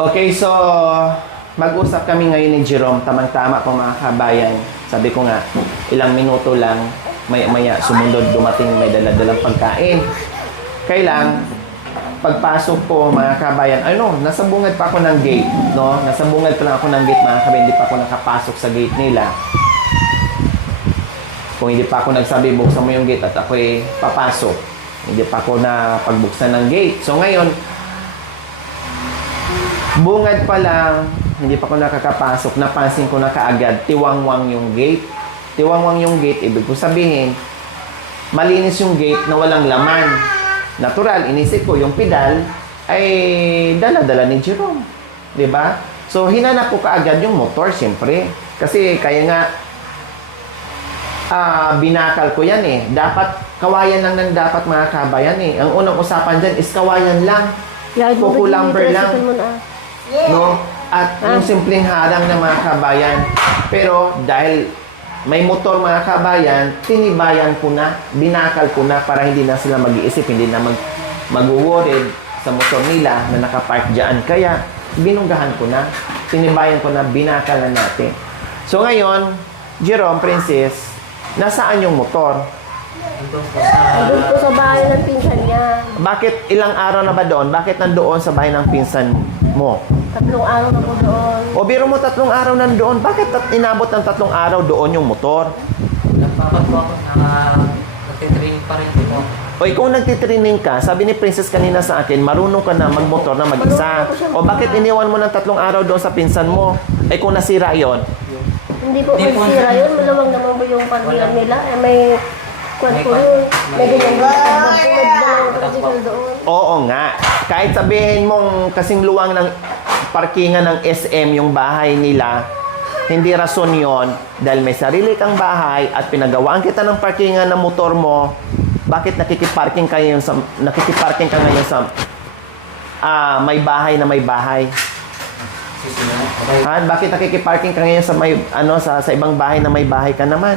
Okay, so mag-usap kami ngayon ni Jerome. Tamang-tama po mga kabayan. Sabi ko nga, ilang minuto lang, maya-maya sumunod dumating may dala-dalang pagkain. Kailang, pagpasok ko mga kabayan, nasa bungad pa ako ng gate, no? Nasa bungad pa lang ako ng gate mga kabayan, hindi pa ako nakapasok sa gate nila. Kung hindi pa ako nagsabi, buksan mo yung gate at ako'y papasok. Hindi pa ako na pagbuksan ng gate. So ngayon, bungad pa lang, hindi pa ako nakakapasok, napansin ko na kaagad, tiwangwang yung gate. Tiwangwang yung gate, ibig ko sabihin, malinis yung gate na walang laman. Natural, inisip ko, yung pedal ay dala-dala ni Jerome. Diba? So, hinanap ko kaagad yung motor, siyempre. Kasi, kaya nga, binakal ko yan eh. Dapat, kawayan lang ng dapat mga kabayan eh. Ang unang usapan dyan is kawayan lang. Kukulamber lang. No? At yung simpleng harang ng mga kabayan. Pero dahil may motor mga kabayan, tinibayan ko na, binakal ko na para hindi na sila mag-iisip, hindi na mag-worried sa motor nila na nakapark dyan. Kaya binunggahan ko na, tinibayan ko na, binakal na natin. So ngayon, Jerome, Princess, nasaan yung motor? Doon po sa bahay ng pinsan niya. Bakit ilang araw na ba doon? Bakit nandoon sa bahay ng pinsan mo? 3 araw na po doon. O biro mo 3 araw nandoon. Bakit inabot ng 3 araw doon yung motor? Nagpapat po ako, nagtitraining pa rin po. O kung nagtitraining ka, sabi ni Princess kanina sa akin, marunong ka na magmotor na mag-isa. O bakit iniwan mo ng 3 araw doon sa pinsan mo? Kung nasira yon. Hindi po masira yun. Malamang naman po yung parkingan nila. May kwan po yun. May ganyan po. Nagdalang tricycle doon. Oo nga. Kahit sabihin mong kasing luwang ng parkingan ng SM yung bahay nila, hindi rason yon dahil may sarili kang bahay at pinagawaan kita ng parkingan ng motor mo. Bakit nakikiparking ka ngayon sa may bahay na may bahay? Bakit nakikiparking ka ngayon sa may sa ibang bahay na may bahay ka naman?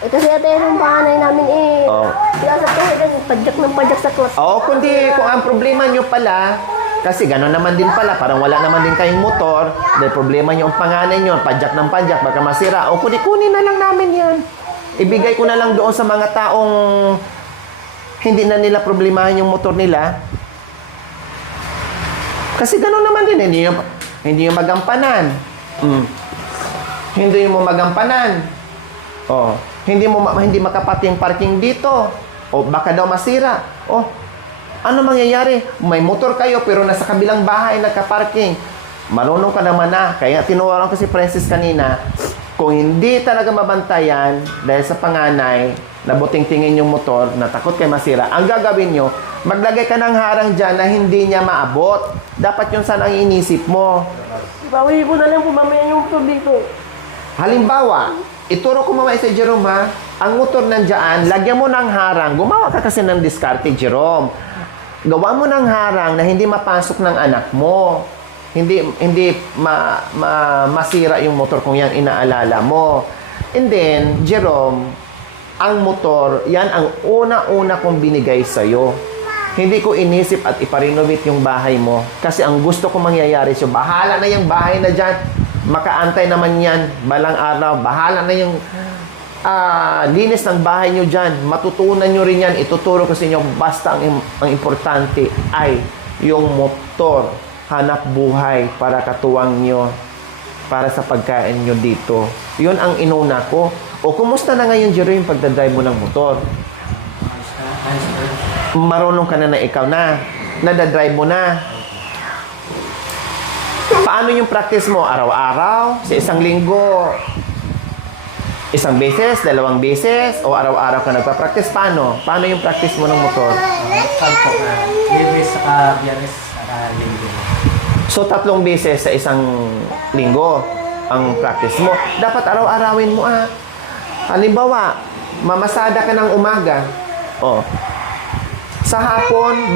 Kasi ate yung panganay namin Kaya sa padyak ng padyak sa klas. Kung ang problema nyo pala, kasi gano'n naman din pala, parang wala naman din kayong motor, dahil problema nyo ang panganay nyo, padyak ng padyak, baka masira, kunin na lang namin yan. Ibigay ko na lang doon sa mga taong hindi na nila problemahin yung motor nila. Kasi gano'n naman din, hindi nyo magampanan. Hindi mo magampanan. Hindi makapat yung parking dito. Baka daw masira. Ano mangyayari? May motor kayo pero nasa kabilang bahay nagka-parking. Marunong ka naman na. Kaya tinuwaran ko si Princess kanina, kung hindi talaga mabantayan dahil sa panganay, nabuting tingin yung motor, natakot kayo masira, ang gagawin nyo, maglagay ka ng harang dyan na hindi niya maabot. Dapat yung saan ang inisip mo. Bawi ko na lang po mamaya yung motor dito. Halimbawa, ituro ko mamaya sa Jerome ha, ang motor nandyan, lagyan mo ng harang. Gumawa ka kasi ng diskarte, Jerome. Gawa mo ng harang na hindi mapasok ng anak mo. Hindi masira yung motor kung yan inaalala mo. And then, Jerome, ang motor, yan ang una-una kong binigay sa'yo. Hindi ko inisip at iparenovate yung bahay mo. Kasi ang gusto ko mangyayari sa'yo, bahala na yung bahay na dyan. Makaantay naman yan, balang araw. Bahala na yung linis ng bahay nyo dyan. Matutunan nyo rin yan. Ituturo ko sa inyo. Basta ang importante ay yung motor. Hanap buhay para katuwang nyo. Para sa pagkain nyo dito. Yun ang inuna ko. Kumusta na ngayon, Jerome, yung pagdadrive mo ng motor? Marunong ka na ikaw na. Nadadrive mo na. Paano yung practice mo? Araw-araw? Sa isang linggo? Isang beses? 2 beses? O araw-araw ka nagpa-practice? Paano? Paano yung practice mo ng motor? Biyernes saka linggo. So, 3 beses sa isang linggo ang practice mo. Dapat araw-arawin mo Halimbawa, mamasada ka ng umaga. Sa hapon,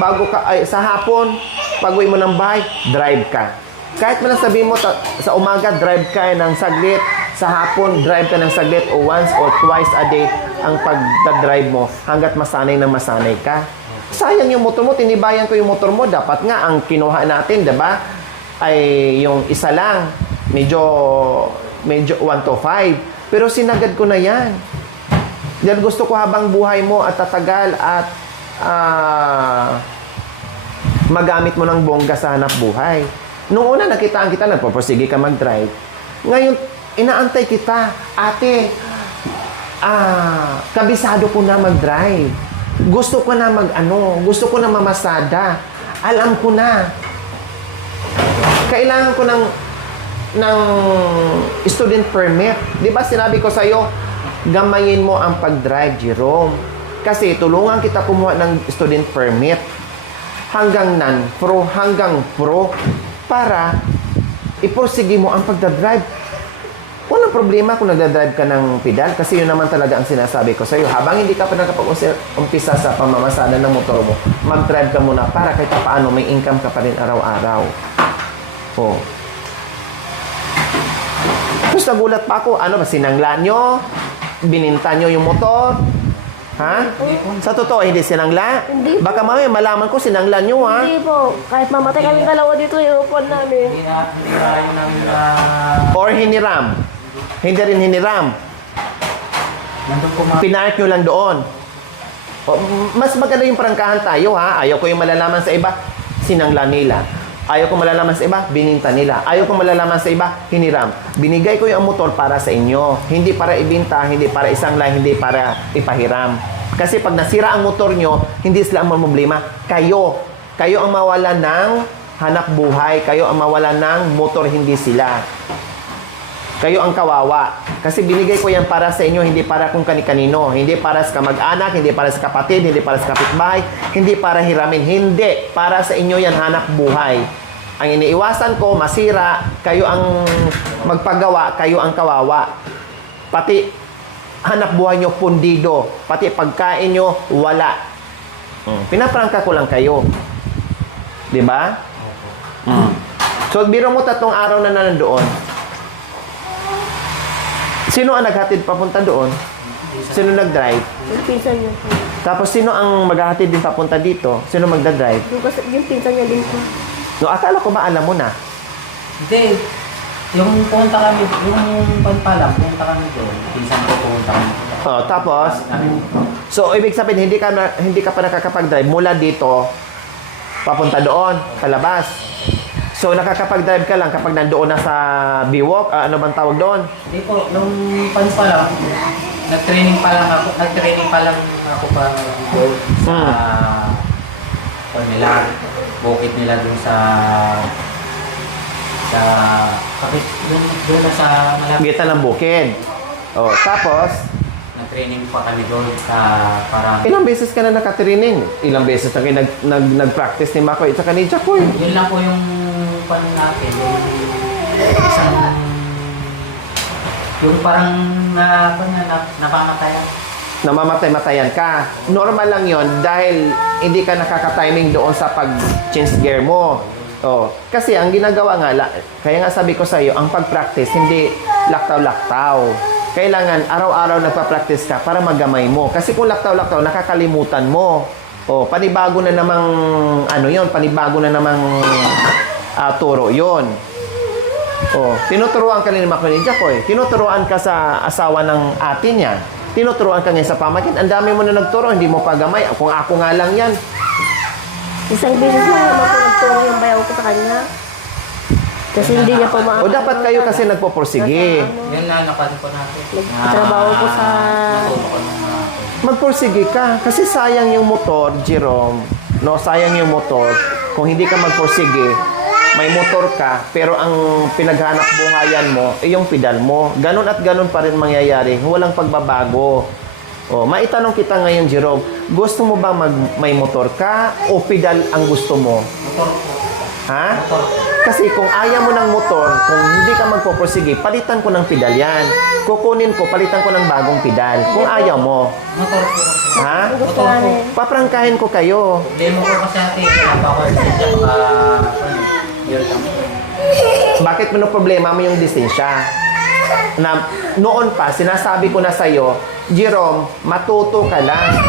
pag-uwi mo ng bahay, drive ka. Kahit mo lang sabihin mo sa umaga, drive ka ng saglit. Sa hapon, drive ka ng saglit o once or twice a day ang pagdadrive mo hanggat masanay na masanay ka. Sayang yung motor mo, tinibayan ko yung motor mo. Dapat nga, ang kinuha natin, diba? ay yung isa lang. Medyo 1 to 5. Pero sinagad ko na yan. Dahil gusto ko habang buhay mo at tatagal at magamit mo ng bongga sa hanap buhay. Noong una nakitaan kita, nagpapursige ka mag-drive. Ngayon, inaantay kita, ate, kabisado ko na mag-drive. Gusto ko na gusto ko na mamasada. Alam ko na. Kailangan ko ng student permit. Di ba sinabi ko sa'yo, gamayin mo ang pag-drive, Jerome. Kasi tulungan kita kumuha ng student permit hanggang non-pro, hanggang pro para iporsige mo ang pagdadrive. Walang problema kung nagdadrive ka ng pedal kasi yun naman talaga ang sinasabi ko sa'yo. Habang hindi ka pa nakapag-umpisa sa pamamasada ng motor mo, mag-drive ka muna para kahit paano may income ka pa rin araw-araw. Oh. Tapos nagulat pa ako, sinangla nyo? Bininta nyo yung motor? Ha? Sa totoo, hindi sinangla? Hindi po. Baka mamaya malaman ko sinangla nyo, ha? Hindi po. Kahit mamatay kami dalawa dito, iupuan namin. Hindi na yun namin na... Or hiniram? Hindi rin hiniram. Nandun po mga... Pinark nyo lang doon. O, mas maganda yung prangkahan tayo, ha? Ayaw ko yung malalaman sa iba, sinangla nila. Ayaw ko malalaman sa iba, bininta nila. Ayaw ko malalaman sa iba, hiniram. Binigay ko yung motor para sa inyo. Hindi para ibinta, hindi para isangla, hindi para ipahiram. Kasi pag nasira ang motor nyo, hindi sila ang problema. Kayo. Kayo ang mawala ng hanap buhay. Kayo ang mawala ng motor, hindi sila. Kayo ang kawawa. Kasi binigay ko yan para sa inyo, hindi para kung kani-kanino. Hindi para sa kamag-anak, hindi para sa kapatid, hindi para sa kapitbahay, hindi para hiramin. Hindi. Para sa inyo yan hanap buhay. Ang iniiwasan ko, masira, kayo ang magpagawa, kayo ang kawawa. Pati hanap buhay nyo, pundido. Pati pagkain nyo, wala. Pinaprangka ko lang kayo. Diba? So, biro mo 3 araw na nandoon. Sino ang naghatid papunta doon? Sino nag-drive? Yung pinsan niya po. Tapos sino ang maghahatid din papunta dito? Sino magdadrive? Yung pinsan niya din po. No, akala ko ba alam mo na? Hindi. Yung punta kami, yung panpalang, punta kami doon. Pinsan ko punta kami. Oh, tapos, so ibig sabihin hindi ka pa nakakapag-drive mula dito papunta doon, palabas. So nakakapag-drive ka lang kapag nandoon na sa Biwok, ano bang tawag doon? Hindi po, nung panpalang, nag-training pa lang ako pa doon sa nila, bukit nila doon sa kapit doon na sa malapit. Gitan ng bukid. Oh, tapos Nag-training pa kami doon sa para ilang beses ka na nakatraining? Ilang beses na kayo nag-practice ni Makoy at saka ni Jacoy? yun lang po yung pan natin, yung isang yung parang napamatayan. Namamatay-matayan ka. Normal lang yon dahil hindi ka nakaka-timing doon sa pag-change gear mo. Oh, kasi ang ginagawa nga, kaya nga sabi ko sa iyo, ang pag-practice hindi laktaw-laktaw. Kailangan araw-araw nagpa-practice ka para magamay mo. Kasi kung laktaw-laktaw, nakakalimutan mo. Oh, panibago na namang panibago na namang turo yon. Oh, tinuturuan ka ni Makoy ni Jacoy. Tinuturuan ka sa asawa ng ate niya. Tinuturuan ka ngayon sa pamangkin. Ang dami mo na nagturo, hindi mo pa gamay. Kung ako nga lang yan. Isang beses lang naman po nagturo yung bayaw ko sa kanya. Kasi hindi niya pa O dapat kayo kasi nagpupursige. Yun na napansin natin. Nagtrabaho po sa... Natuto ko nung Magpursige ka. Kasi sayang yung motor, Jerome. No, sayang yung motor. Kung hindi ka magpursige, may motor ka, pero ang pinaghanap buhayan mo, yung pedal mo. Ganon at ganon pa rin mangyayari. Walang pagbabago. O, maitanong kita ngayon, Jerome, gusto mo ba may motor ka o pedal ang gusto mo? motor po. Ha? Kasi kung ayaw mo ng motor, kung hindi ka magpupursige, palitan ko ng pedal yan. Kukunin ko, palitan ko ng bagong pedal. Kung ayaw mo. Motor po. Ha? Gusto namin. Paprangkahin ko kayo. Demo ko kasi ate, napaka yun kami. Bakit mo problema mo yung disensya? Na noon pa, sinasabi ko na sa'yo, Jerome, matuto ka lang.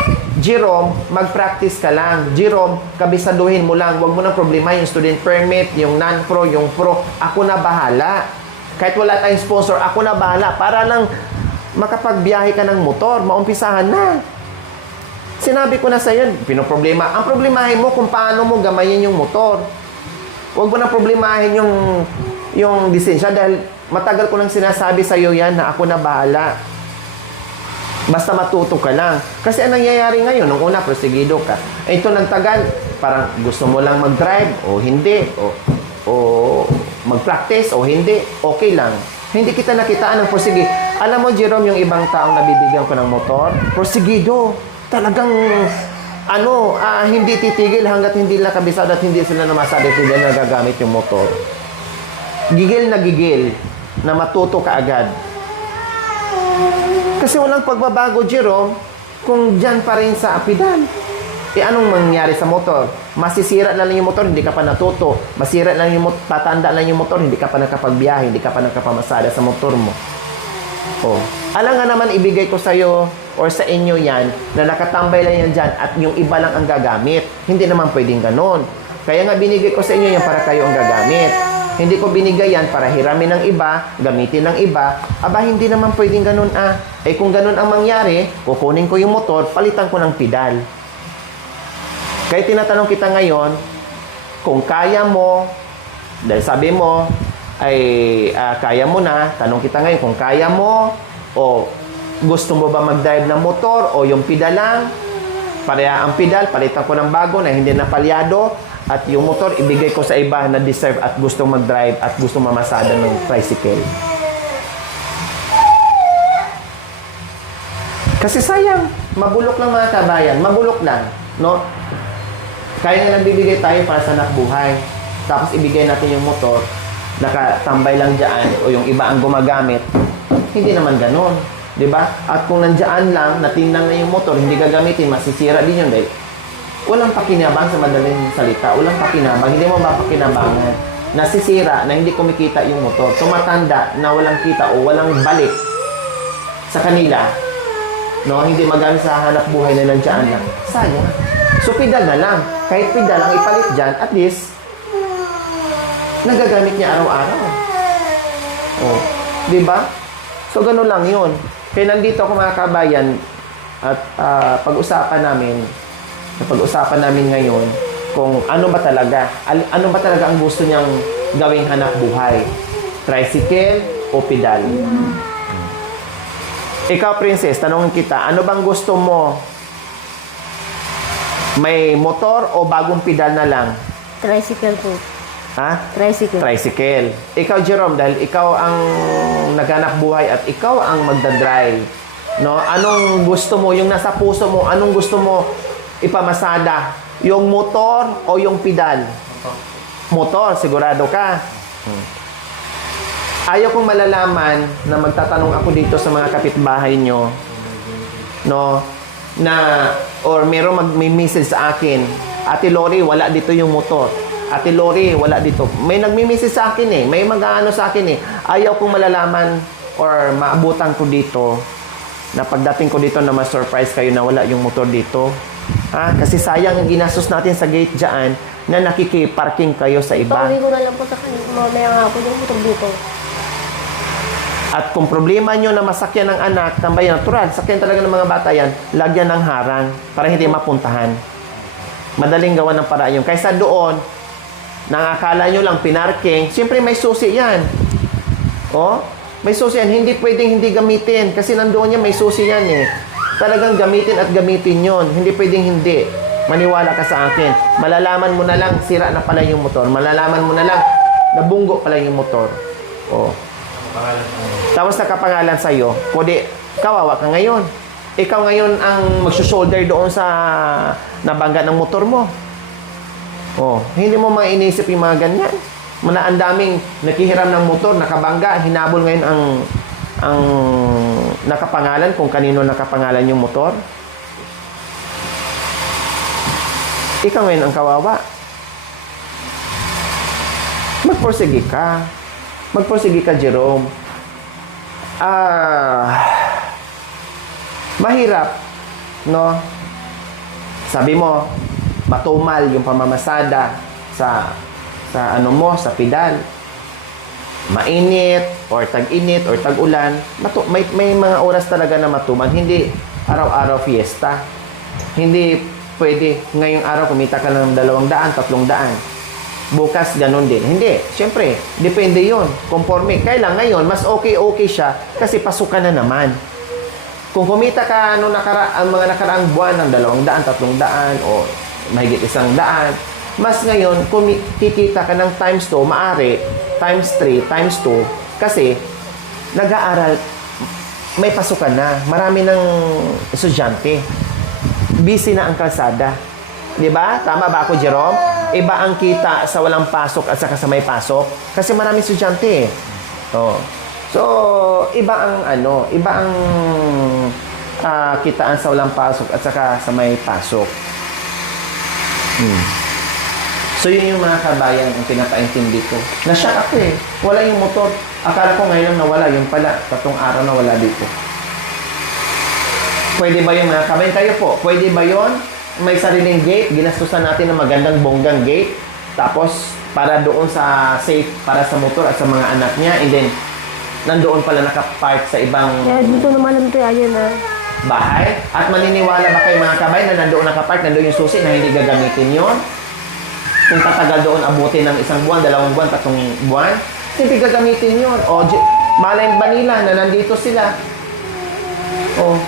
Jerome, mag-practice ka lang. Jerome, kabisaduhin mo lang. Huwag mo nang problema yung student permit, yung non-pro, yung pro. Ako na bahala. Kahit wala tayong sponsor, ako na bahala. Para lang makapagbiyahe ka ng motor, maumpisahan na. Sinabi ko na sa iyo, pinoproblema. Ang problemahin mo kung paano mo gamayin yung motor. Huwag mo nang problemahin yung lisensya dahil matagal ko nang sinasabi sa iyo yan na ako na bahala. Basta matuto ka lang. Kasi ang nangyayari ngayon, nung una, prosigido ka. Ito nagtagal, parang gusto mo lang mag-drive o hindi, o mag-practice o hindi, okay lang. Hindi kita nakitaan ng prosigi. Alam mo, Jerome, yung ibang taong nabibigyan ko ng motor, prosigido. Talagang, hindi titigil hanggat hindi nila kabisado at hindi sila namasabi kung na nagagamit yung motor. Gigil na matuto ka agad. Kasi walang pagbabago, Jerome, kung dyan pa rin sa pedal. Anong mangyari sa motor? Masisira na lang yung motor, hindi ka pa natuto. Masira lang yung motor, tatanda lang yung motor, hindi ka pa nakapagbiyahe, hindi ka pa nakapamasada sa motor mo. Alam nga naman, ibigay ko sa'yo or sa inyo yan, na nakatambay lang yan dyan at yung iba lang ang gagamit. Hindi naman pwedeng ganon. Kaya nga binigay ko sa inyo yan para kayo ang gagamit. Hindi ko binigay yan para hiramin ng iba, gamitin ng iba. Aba, hindi naman pwedeng ganun kung ganun ang mangyari, kukunin ko yung motor, palitan ko ng pedal. Kaya tinatanong kita ngayon, kung kaya mo, dahil sabi mo, kaya mo na, tanong kita ngayon, kung kaya mo, o gusto mo ba mag-drive ng motor, o yung pedal lang, pareha ang pedal, palitan ko ng bago na hindi na palyado, at yung motor, ibigay ko sa iba na deserve at gusto mag-drive at gusto mamasada ng tricycle. Kasi sayang, mabulok lang mga kabayan, mabulok lang, no? Kaya nga nagbibigay tayo para sa anak buhay. Tapos ibigay natin yung motor, nakatambay lang dyan, o yung iba ang gumagamit. Hindi naman ganon, di ba? At kung nandyan lang, natingnan na yung motor, hindi gagamitin, masisira din yun dahil walang pakinabang sa madaling salita. Walang pakinabang. Hindi mo mapakinabangan. Nasisira na hindi kumikita yung motor. Tumatanda na walang kita o walang balik sa kanila. No? Hindi magamit sa hanap buhay na nandiyan lang. Sayang. So, pedal na lang. Kahit pedal ang ipalit dyan, at least, nagagamit niya araw-araw. Diba? So, ganun lang yun. Kaya nandito ako mga kabayan at pag-usapan namin ngayon kung ano ba talaga ang gusto niyang gawing hanap buhay, tricycle o pedal. Ikaw, Princess, tanongin kita, ano bang gusto mo? May motor o bagong pedal na lang? Tricycle po. Ha? Tricycle. Tricycle. Ikaw, Jerome, dahil ikaw ang naghanap buhay at ikaw ang magdadrive, no? Anong gusto mo? Yung nasa puso mo, anong gusto mo ipamasada? Yung motor o yung pedal? Motor, sigurado ka. Ayaw kong malalaman na magtatanong ako dito sa mga kapitbahay nyo, no, na or meron magmi-message sa akin, Ate Lori, wala dito yung motor. Ate Lori, wala dito. May nagmi-message sa akin may mag-aano sa akin Ayaw kong malalaman or maabutan ko dito na pagdating ko dito na ma-surprise kayo na wala yung motor dito. Kasi sayang yung ginastos natin sa gate dyan na nakikiparking kayo sa iba. Pauwi ko na lang po sa kanila. Mamaya nga po yung motor dito. At kung problema nyo na masakyan ng anak, tambayan, natural, sakyan talaga ng mga bata yan, lagyan ng harang para hindi mapuntahan. Madaling gawa ng paraan yun. Kaysa doon, nang akala nyo lang pinarking, siyempre may susi yan. May susi yan. Hindi pwedeng hindi gamitin kasi nandoon yan, may susi yan Talagang gamitin at gamitin yon. Hindi pwedeng hindi. Maniwala ka sa akin. Malalaman mo na lang, sira na pala yung motor. Malalaman mo na lang, nabunggo pala yung motor. Tapos nakapangalan sa'yo. Kundi, kawawa ka ngayon. Ikaw ngayon ang magsusolder doon sa nabangga ng motor mo. Hindi mo mainisip yung mga ganyan. Ang daming nakihiram ng motor, nakabangga, hinabol ngayon ang nakapangalan kung kanino nakapangalan yung motor. Ikaw ngayon ang kawawa. Magporsige ka, Jerome. Mahirap, no? Sabi mo, matumal yung pamamasada sa ano mo, sa pedal. Mainit, or tag-init, or tag-ulan. May mga oras talaga na matumal. Hindi araw-araw fiesta. Hindi pwede, ngayong araw kumita ka ng 200, 300. Bukas, ganun din. Hindi. Siyempre, depende yon. Conforme. Kailan ngayon, mas okay siya kasi pasukan na naman. Kung kumita ka ang mga nakaraang buwan ng 200, 300 o mahigit 100, mas ngayon kikita ka ng times 2, maari times 3, times 2 kasi nag-aaral, may pasukan na, marami ng estudyante, busy na ang kalsada, di ba? Tama ba ako, Jerome? Iba ang kita sa walang pasok at saka sa may pasok kasi marami estudyante eh. So, iba ang kitaan sa walang pasok at saka sa may pasok. So, yun yung mga kabayan ang pinapaintindi ko. Na-shock ako eh. Wala yung motor. Akala ko ngayon nawala. Yung pala, 3 araw nawala dito. Pwede ba yung mga kabayan? Kayo po, pwede ba yun? May sariling gate. Ginastusan natin ng magandang bonggang gate. Tapos, para doon sa safe, para sa motor at sa mga anak niya. And then, nandoon pala nakapark sa ibang Kaya dito naman ang tayo na. bahay. At maniniwala ba kayo mga kabayan na nandoon nakapark, nandoon yung susi na hindi gagamitin yon? Kung tatagal doon abutin ng 1 buwan, 2 buwan, 3 buwan, hindi gagamitin yun. O, malay ba nila na nandito sila? O,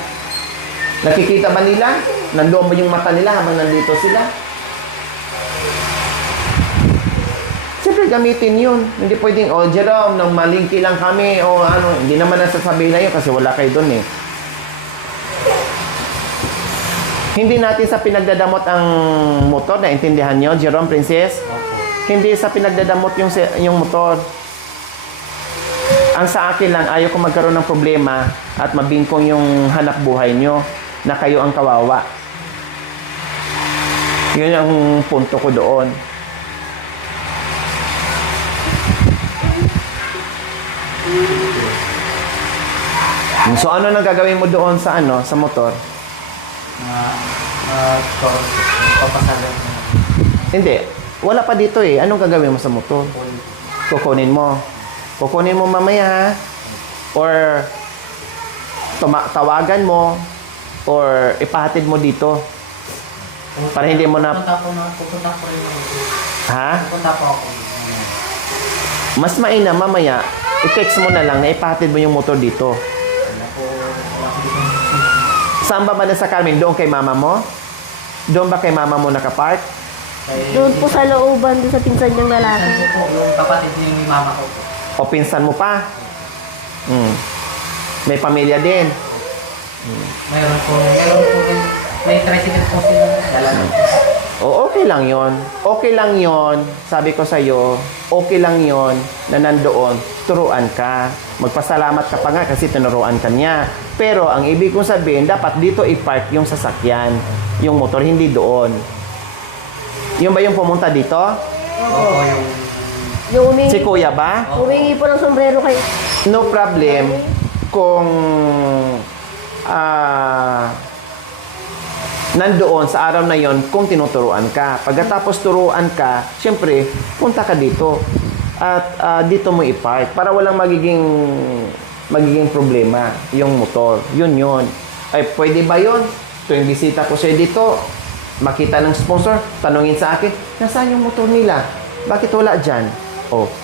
nakikita ba nila? Nandoon ba yung mata nila habang nandito sila? Siyempre gamitin yun. Hindi pwedeng, Jerome, nang malingki lang kami, o ano, hindi naman nasasabihin na yun kasi wala kayo doon eh. Hindi natin sa pinagdadamot ang motor, naintindihan nyo, Jerome, Princess? Hindi sa pinagdadamot yung motor. Ang sa akin lang, ayaw ko magkaroon ng problema at mabingkong yung hanap buhay nyo na kayo ang kawawa. Yun ang punto ko doon. So ano nang gagawin mo doon sa sa motor? Papasada. Hindi. Wala pa dito eh. Anong gagawin mo sa motor? Kukunin mo. Kukunin mo mamaya ha? Or tawagan mo or ipahatid mo dito. Para hindi mo na... Pupunta ko rin. Ha? Pupunta po ako. Mas mainam mamaya, i-text mo na lang na ipahatid mo yung motor dito. Saan ba sa Carmen? Doon kay mama mo? Doon ba kay mama mo nakapark? Doon po sa looban, doon sa pinsan niyang lalaki. Pinsan ko po, yung kapatid ni mama ko po. O pinsan mo pa? May pamilya din. Meron po rin. May tricycle po sila. Dala. O okay lang yon. Okay lang yon. Sabi ko sa'yo, okay lang yon na nandoon, turuan ka. Magpasalamat ka pa nga kasi tinuruan ka niya. Pero ang ibig kong sabihin, dapat dito i-park yung sasakyan. Yung motor, hindi doon. Yung ba yung pumunta dito? Opo, Yung umingi, Si kuya ba? umingi po ng sombrero kay... No problem kung nandoon sa araw na yon kung tinuturuan ka. Pagkatapos turuan ka, syempre, punta ka dito. At dito mo i-park para walang magiging problema yung motor. Yun. Ay, pwede ba yun? Tuwing bisita ko sa'yo dito, makita ng sponsor, tanungin sa akin, nasaan yung motor nila? Bakit wala dyan?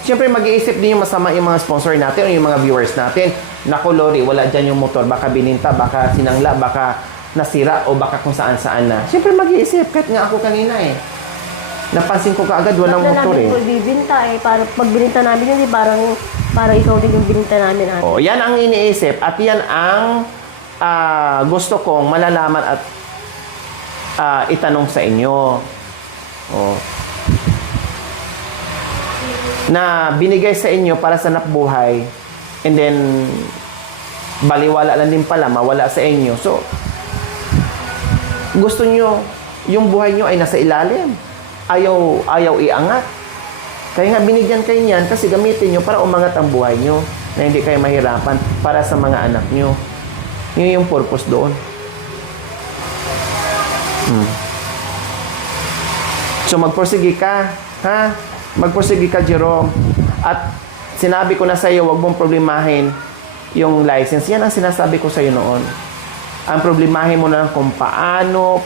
Siyempre mag-iisip din yung masama yung mga sponsor natin o yung mga viewers natin. Naku, Lori, wala dyan yung motor. Baka bininta, baka sinangla, baka nasira, o baka kung saan-saan na. Siyempre mag-iisip. Kahit nga ako kanina eh. Napansin ko kaagad walang motor eh. Ba't na namin po bibinta eh. Para pag bininta namin yun, parang ikaw din yung bininta namin. Yan ang iniisip at yan ang gusto kong malalaman at itanong sa inyo. Na binigay sa inyo para sa napbuhay and then baliwala lang din pala mawala sa inyo. So gusto nyo yung buhay nyo ay nasa ilalim, ayaw iangat, kaya nga binigyan kayo niyan kasi gamitin nyo para umangat ang buhay nyo na hindi kayo mahirapan para sa mga anak nyo. Yun yung purpose doon. So magpursige ka, ha? Magpursige ka, Jerome. At sinabi ko na sa iyo, wag mong problemahin yung license. Yan ang sinasabi ko sa iyo noon. Ang problemahin mo na lang kung paano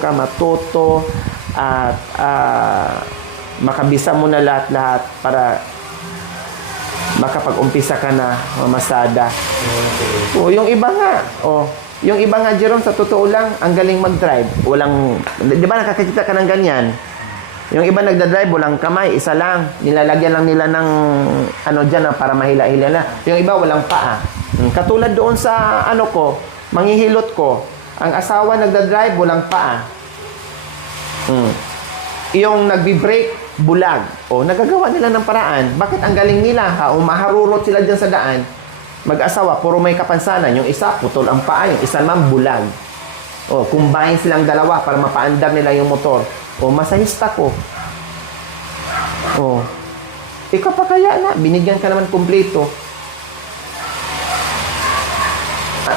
ka matuto at makabisa mo na lahat-lahat para makapag-umpisa ka na mamasada. O, yung iba nga, yung iba nga, Jerome, sa totoo lang, ang galing mag-drive. Walang, di ba nakakita ka ng ganyan? Yung iba nagda-drive, walang kamay, isa lang. Nilalagyan lang nila ng ano dyan para mahila-hila na. Yung iba, walang paa. Katulad doon sa manghihilot ko, ang asawa nagda-drive, walang paa. Yung nagbi-brake, bulag. Nagagawa nila ng paraan. Bakit ang galing nila? Maharurot sila dyan sa daan. Mag-asawa, puro may kapansanan. Yung isa, putol ang paa. Yung isa naman, bulag. Combine silang dalawa para mapaandar nila yung motor. Masahista ko. Ikaw pa kaya na. Binigyan ka naman kumpleto.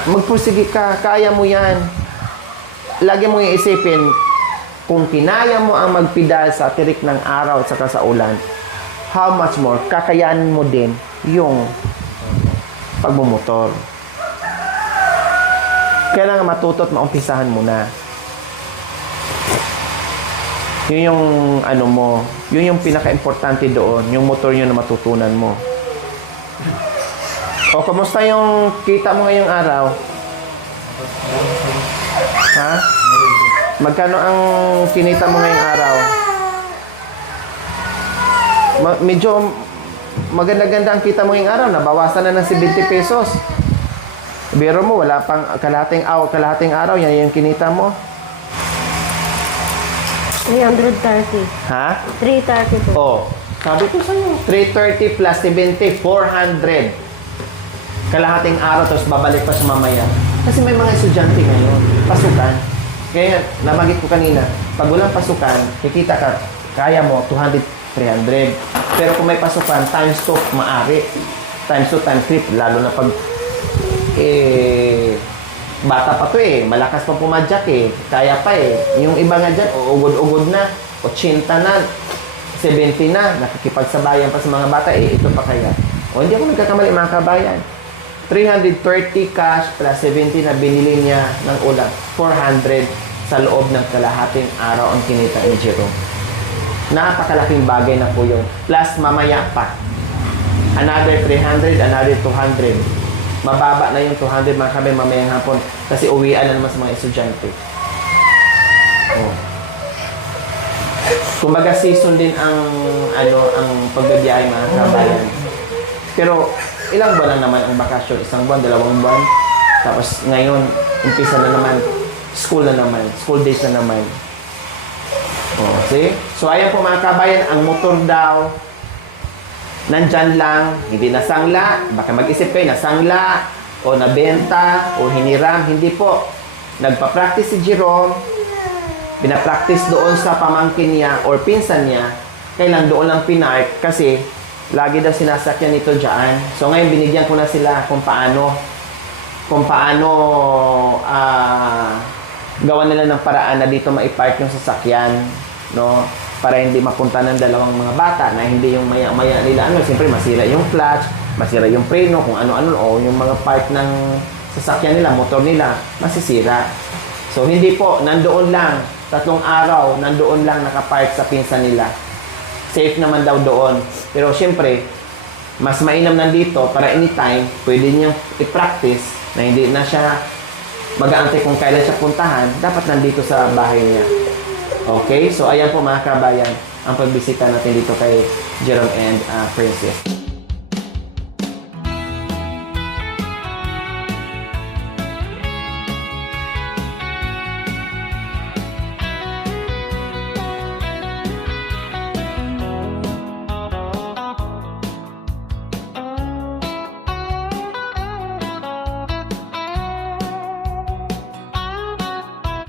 Magpursige ka. Kaya mo yan. Lagi mong iisipin, kung kinaya mo ang magpidal sa tirik ng araw at saka sa ulan, how much more kakayanin mo din yung pagmumotor. Kailangan matuto at maumpisahan mo na. Yun yung yun yung pinaka-importante doon, yung motor yun na matutunan mo. Kamusta yung kita mo ngayong araw? Ha? Magkano ang kinita mo ngayong araw? Medyo maganda-ganda ang kita mo ngayong araw. Nabawasan na ng 70 pesos. Biro mo, wala pang kalahating araw. Yan yung kinita mo. 330. Ha? 330 po. Sabi ko sa'yo. 330 plus 70, 400. Kalahating araw, tapos babalik pa sa mamaya. Kasi may mga estudyante ngayon. Pasukan. Kaya nabagit ko kanina, pag walang pasukan, kikita ka, kaya mo 200, 300. Pero kung may pasukan, times 2, maaari. Times 2, times 3, lalo na pag bata pa to malakas pa pumadyak kaya pa Yung iba nga dyan, ugod-ugod na, 80 na, 70 na, nakikipagsabayan pa sa mga bata, ito pa kaya. Hindi ako nagkakamali mga kabayan. 330 cash plus 70 na binili niya ng ulam. 400 sa loob ng kalahating araw ang kinita ni Jerome. Napakalaking bagay na po yun. Plus mamaya pa. Another 300, another 200. Mababa na yung 200 mga kami mamayang hapon kasi uwian na naman sa mga estudyante. Kumbaga season din ang pagbabiyahe mga kabayan. Pero ilang buwan lang naman ang bakasyon? 1 buwan, 2 buwan. Tapos ngayon, umpisa na naman. School na naman. School days na naman. See? So ayan po mga kabayan, ang motor daw, nandyan lang, hindi nasangla. Baka mag-isip kayo, nasangla, o nabenta, o hiniram. Hindi po. Nagpa-practice si Jerome. Pinapractice doon sa pamangkin niya or pinsan niya. Kailan doon lang pinark kasi lagi daw sinasakyan ito dyan. So ngayon binigyan ko na sila kung paano gawa nila ng paraan na dito maipark yung sasakyan, no? Para hindi mapunta ng dalawang mga bata na hindi yung maya-maya nila. Siyempre masira yung clutch, masira yung preno, kung ano-ano, o yung mga part ng sasakyan nila, motor nila, masisira. So hindi po, nandoon lang, 3 araw, nandoon lang nakapark sa pinsan nila. Safe naman daw doon. Pero siyempre, mas mainam nandito para anytime, pwede niyang i-practice na hindi na siya mag-aantay kung kailan siya puntahan, dapat nandito sa bahay niya. Okay? So, ayan po mga kabayan, ang pagbisita natin dito kay Jerome and Princess.